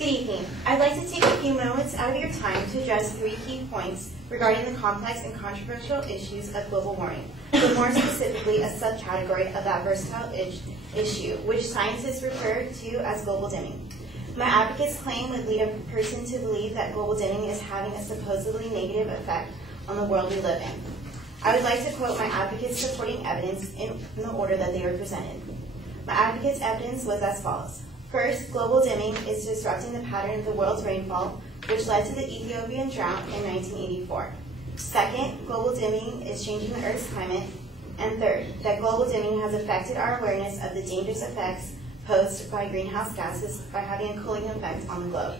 Good evening. I'd like to take a few moments out of your time to address 3 key points regarding the complex and controversial issues of global warming, but more specifically a subcategory of that versatile issue, which scientists refer to as global dimming. My advocate's claim would lead a person to believe that global dimming is having a supposedly negative effect on the world we live in. I would like to quote my advocate's supporting evidence in the order that they were presented. My advocate's evidence was as follows. First, global dimming is disrupting the pattern of the world's rainfall, which led to the Ethiopian drought in 1984. Second, global dimming is changing the Earth's climate. And third, that global dimming has affected our awareness of the dangerous effects posed by greenhouse gases by having a cooling effect on the globe.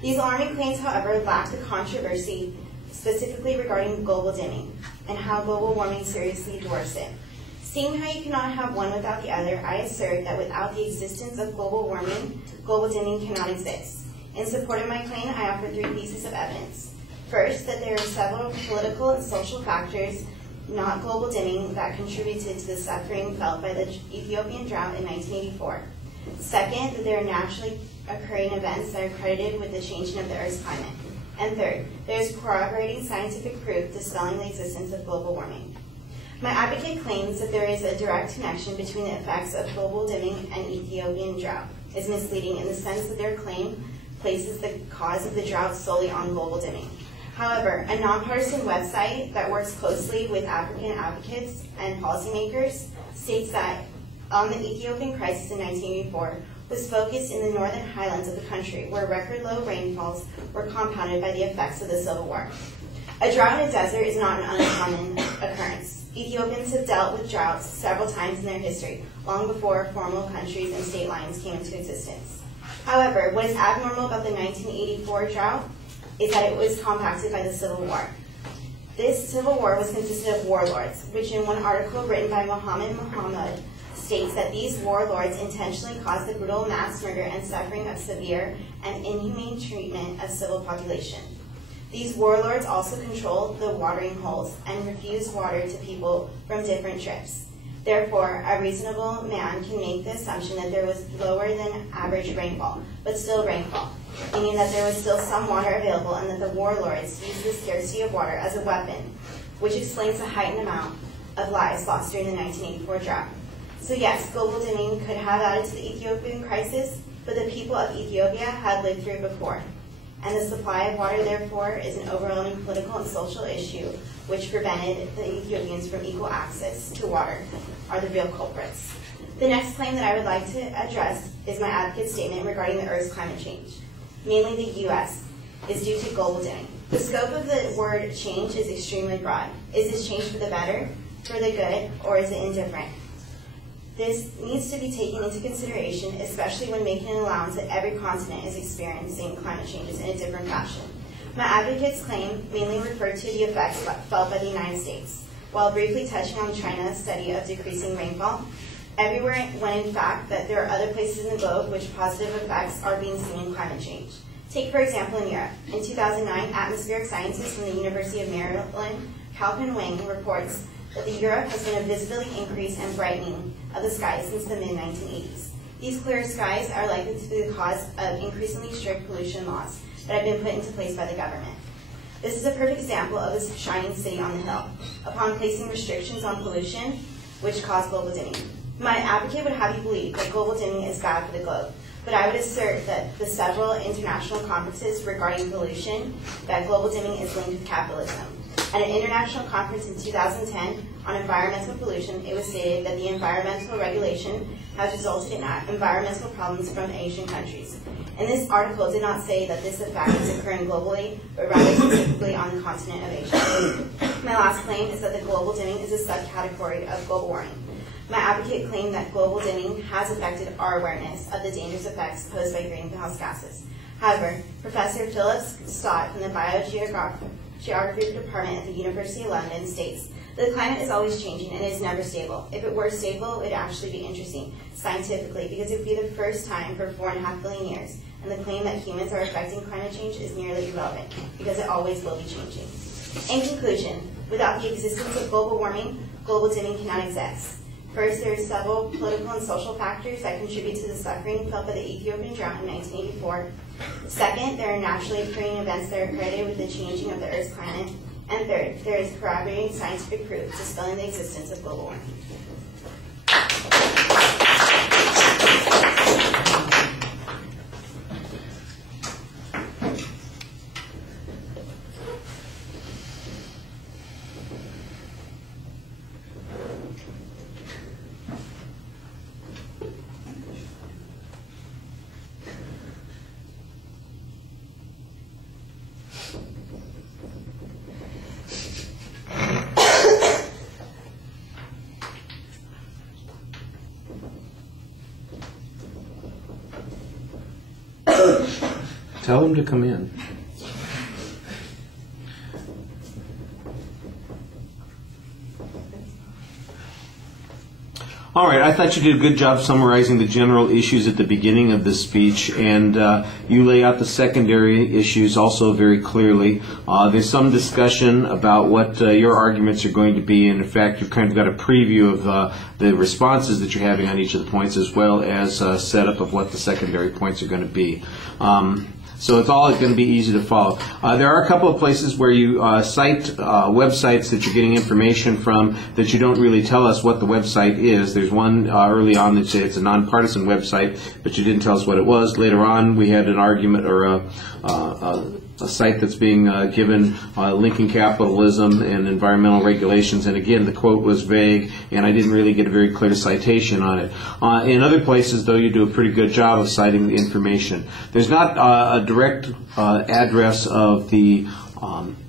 These alarming claims, however, lack the controversy specifically regarding global dimming and how global warming seriously dwarfs it. Seeing how you cannot have one without the other, I assert that without the existence of global warming, global dimming cannot exist. In support of my claim, I offer 3 pieces of evidence. First, that there are several political and social factors, not global dimming, that contributed to the suffering felt by the Ethiopian drought in 1984. Second, that there are naturally occurring events that are credited with the changing of the Earth's climate. And third, there is corroborating scientific proof dispelling the existence of global warming. My advocate claims that there is a direct connection between the effects of global dimming and Ethiopian drought. Is misleading in the sense that their claim places the cause of the drought solely on global dimming. However, a nonpartisan website that works closely with African advocates and policymakers states that on the Ethiopian crisis in 1984 was focused in the northern highlands of the country, where record low rainfalls were compounded by the effects of the Civil War. A drought in a desert is not an uncommon occurrence. Ethiopians have dealt with droughts several times in their history, long before formal countries and state lines came into existence. However, what is abnormal about the 1984 drought is that it was compacted by the Civil War. This Civil War was consisted of warlords, which in one article written by Muhammad states that these warlords intentionally caused the brutal mass murder and suffering of severe and inhumane treatment of civil population. These warlords also controlled the watering holes and refused water to people from different trips. Therefore, a reasonable man can make the assumption that there was lower than average rainfall, but still rainfall, meaning that there was still some water available and that the warlords used the scarcity of water as a weapon, which explains the heightened amount of lives lost during the 1984 drought. So yes, global dimming could have added to the Ethiopian crisis, but the people of Ethiopia had lived through it before. And the supply of water, therefore, is an overwhelming political and social issue which prevented the Ethiopians from equal access to water are the real culprits. The next claim that I would like to address is my advocate's statement regarding the Earth's climate change, mainly the U.S., is due to global dimming. The scope of the word change is extremely broad. Is this change for the better, for the good, or is it indifferent? This needs to be taken into consideration, especially when making an allowance that every continent is experiencing climate changes in a different fashion. My advocate's claim mainly referred to the effects felt by the United States, while briefly touching on China's study of decreasing rainfall everywhere, when in fact that there are other places in the globe which positive effects are being seen in climate change. Take, for example, in Europe. In 2009, atmospheric scientist from the University of Maryland, Calvin Wang, reports that Europe has seen a visibility increase and brightening of the skies since the mid-1980s. These clearer skies are likely to be the cause of increasingly strict pollution laws that have been put into place by the government. This is a perfect example of the shining city on the hill, upon placing restrictions on pollution, which cause global dimming. My advocate would have you believe that global dimming is bad for the globe, but I would assert that the several international conferences regarding pollution, that global dimming is linked with capitalism. At an international conference in 2010 on environmental pollution, it was stated that the environmental regulation has resulted in environmental problems from Asian countries. And this article did not say that this effect is occurring globally, but rather specifically on the continent of Asia. My last claim is that the global dimming is a subcategory of global warming. My advocate claimed that global dimming has affected our awareness of the dangerous effects posed by greenhouse gases. However, Professor Philip Stott from the Biogeography Department at the University of London states that the climate is always changing and is never stable. If it were stable, it would actually be interesting scientifically, because it would be the first time for 4.5 billion years, and the claim that humans are affecting climate change is nearly irrelevant, because it always will be changing. In conclusion, without the existence of global warming, global dimming cannot exist. First, there are several political and social factors that contribute to the suffering felt by the Ethiopian drought in 1984. Second, there are naturally occurring events that are credited with the changing of the Earth's climate. And third, there is corroborating scientific proof dispelling the existence of global warming. Tell him to come in. All right, I thought you did a good job summarizing the general issues at the beginning of this speech, and you lay out the secondary issues also very clearly. There's some discussion about what your arguments are going to be, and in fact, you've kind of got a preview of the responses that you're having on each of the points, as well as a setup of what the secondary points are going to be. So it's all going to be easy to follow. There are a couple of places where you cite websites that you're getting information from that you don't really tell us what the website is. There's one early on that said it's a nonpartisan website, but you didn't tell us what it was. Later on, we had an argument or a site that's being given linking capitalism and environmental regulations, and again, the quote was vague, and I didn't really get a very clear citation on it. In other places, though, you do a pretty good job of citing the information. There's not a direct address of the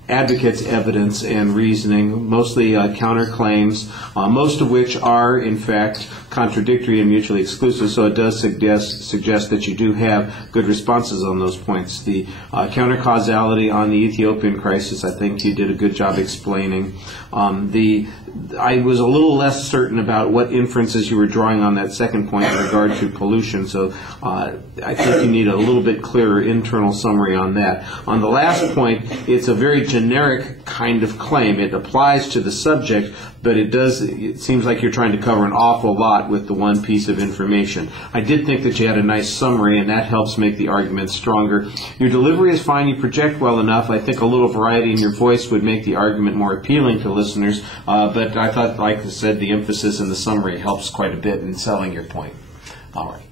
advocates' evidence and reasoning, mostly counterclaims, most of which are, in fact, contradictory and mutually exclusive, so it does suggest that you do have good responses on those points. The counter-causality on the Ethiopian crisis, I think you did a good job explaining. I was a little less certain about what inferences you were drawing on that second point in regard to pollution, so I think you need a little bit clearer internal summary on that. On the last point, it's a very generic kind of claim. It applies to the subject, but it seems like you're trying to cover an awful lot with the one piece of information. I did think that you had a nice summary, and that helps make the argument stronger. Your delivery is fine. You project well enough. I think a little variety in your voice would make the argument more appealing to listeners, but I thought, like I said, the emphasis in the summary helps quite a bit in selling your point. All right.